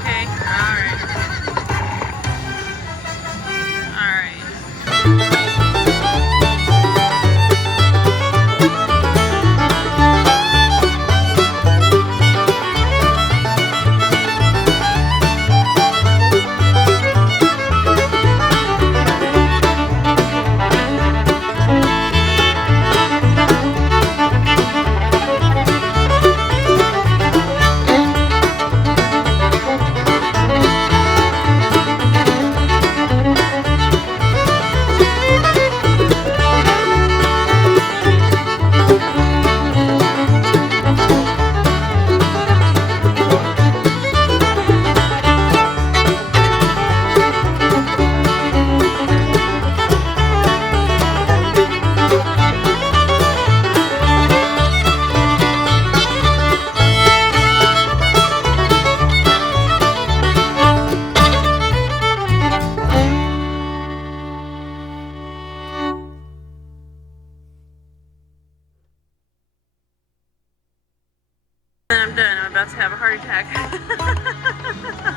Okay. Alright. Alright. I'm done. I'm about to have a heart attack.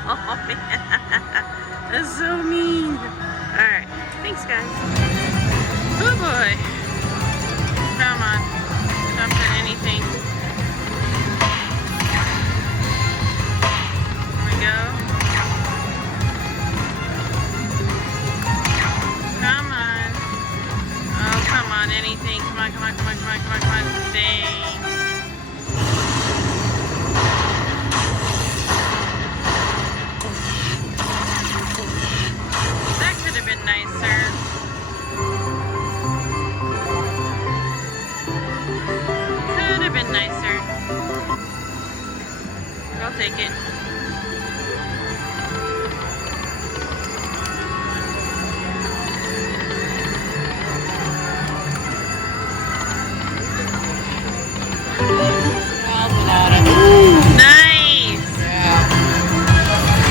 Oh man. That's so mean. Alright. Thanks guys. Oh boy. Come on. Something, anything. Here we go. Come on. Oh, come on. Anything. Come on, come on, come on, come on, come on, come on. Dang. Nicer. I'll take it. Nice.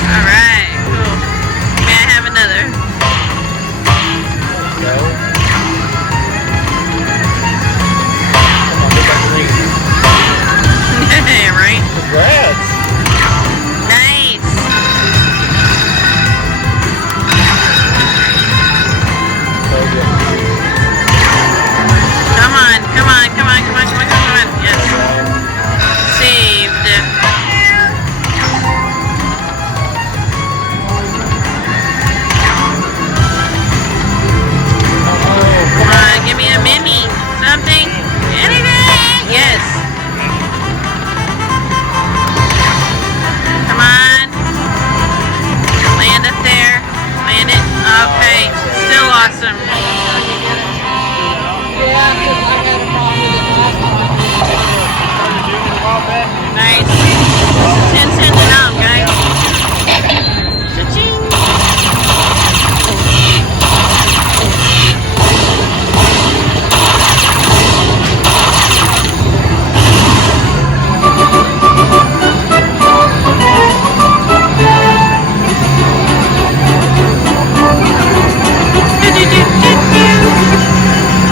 All right. Cool. May I have another? Right? Congrats! Nice! Come on, come on, come on, come on, come on, come on. Yes. Saved. Come on, give me a mini. Something. Anything. Yes. Come on. Land up there. Land it. Okay. Still awesome. Yeah, because I had a problem with it last time. Nice. 10 cents an ounce, guys. Cha-ching.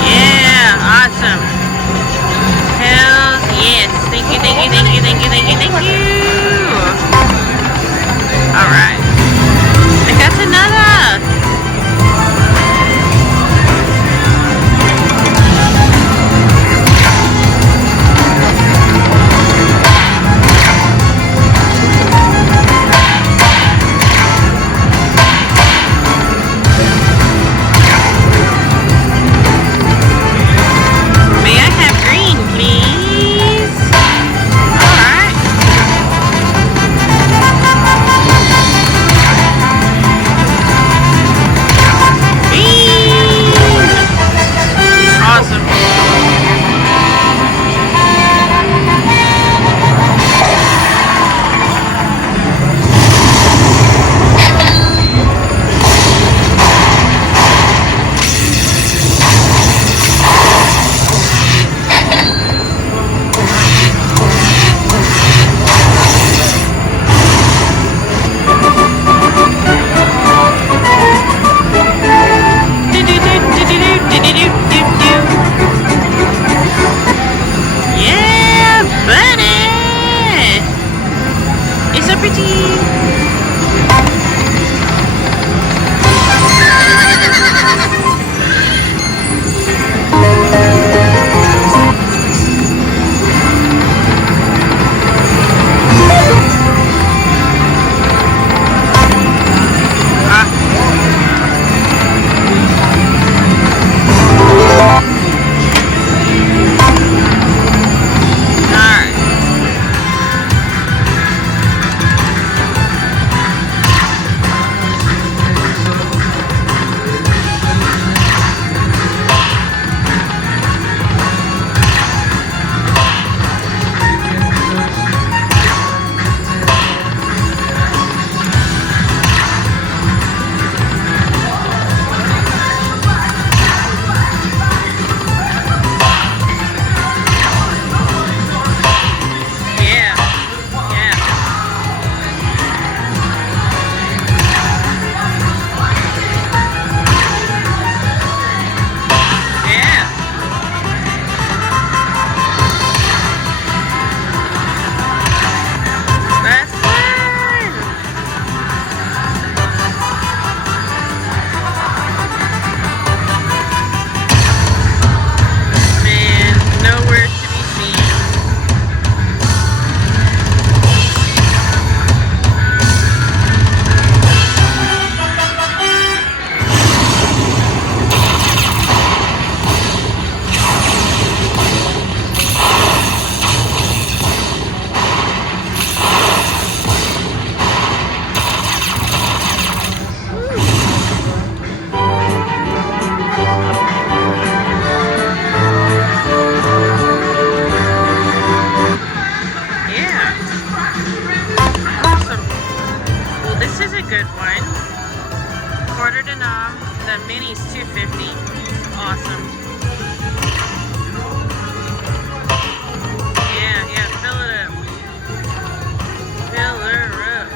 Yeah, awesome. Hells yes. Thank you, thank you, thank you, thank you, thank you, thank you. Alright. I got another. May I have green, please? Alright. Green! Awesome. Yeah, buddy! It's so pretty! good one. Quarter denom. The mini's $2.50. Awesome. Yeah, fill it up. Fill her up.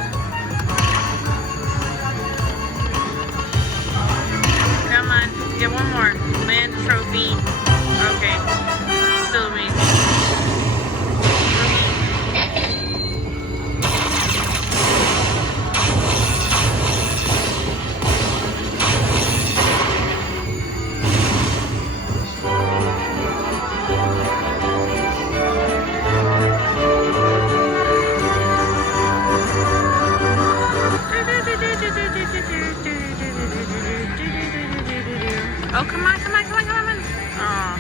Come on, get one more. Land trophy. Okay. Still amazing. Oh, come on. Oh.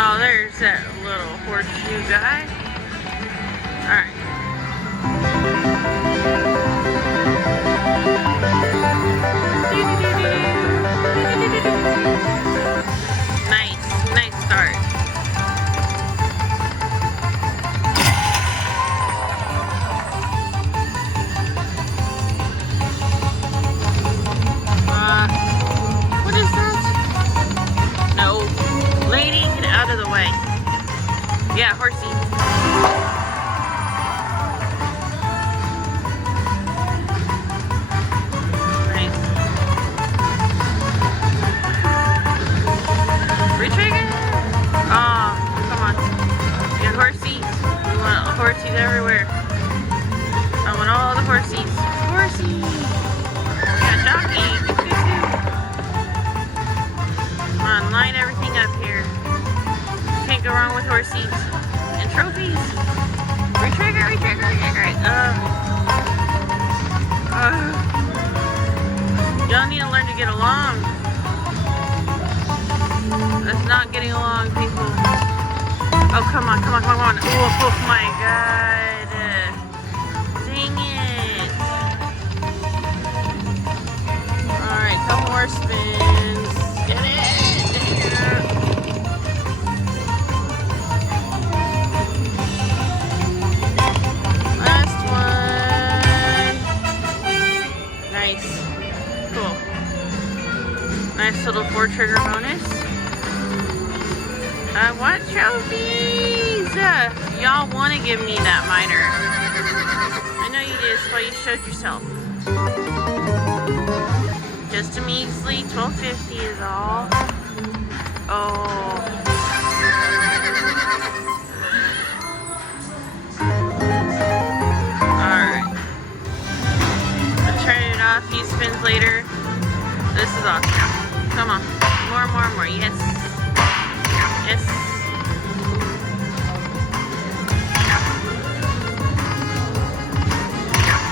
Oh, there's that little horseshoe guy. Alright. Nice start. What is that? No. Lady, get out of the way. Yeah, horsey. Nice. Retrigger? Oh, come on. Get horsies. We want horsies everywhere. I want all the horsies. Horsies. Yeah, jockey. Come on, line everything up here. Can't go wrong with horsies. And trophies. Retrigger. Y'all need to learn to get along. That's not getting along, people. Oh, come on. Oh my god. Dang it. Alright, couple more spins. Get it. Last one. Nice. Cool. Nice little 4-trigger bonus. I want trophies! Y'all want to give me that miner. I know you did. That's why you showed yourself. Just a measly $12.50 is all. Oh. Alright. I'll turn it off. A few spins later. This is awesome. Come on. More. Yes.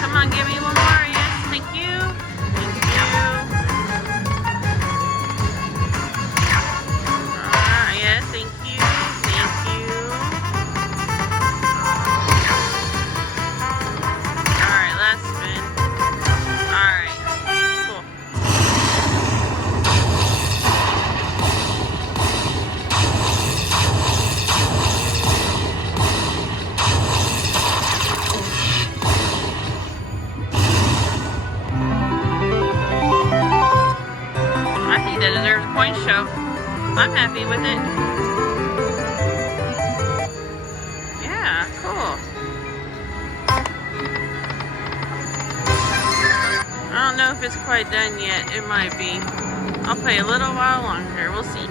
Come on, give me one more. Yes, thank you. Yes, thank you. Alright, last spin. Alright, cool. I think that deserves a point show. I'm happy with it. Yeah, cool. I don't know if it's quite done yet. It might be. I'll play a little while longer. We'll see.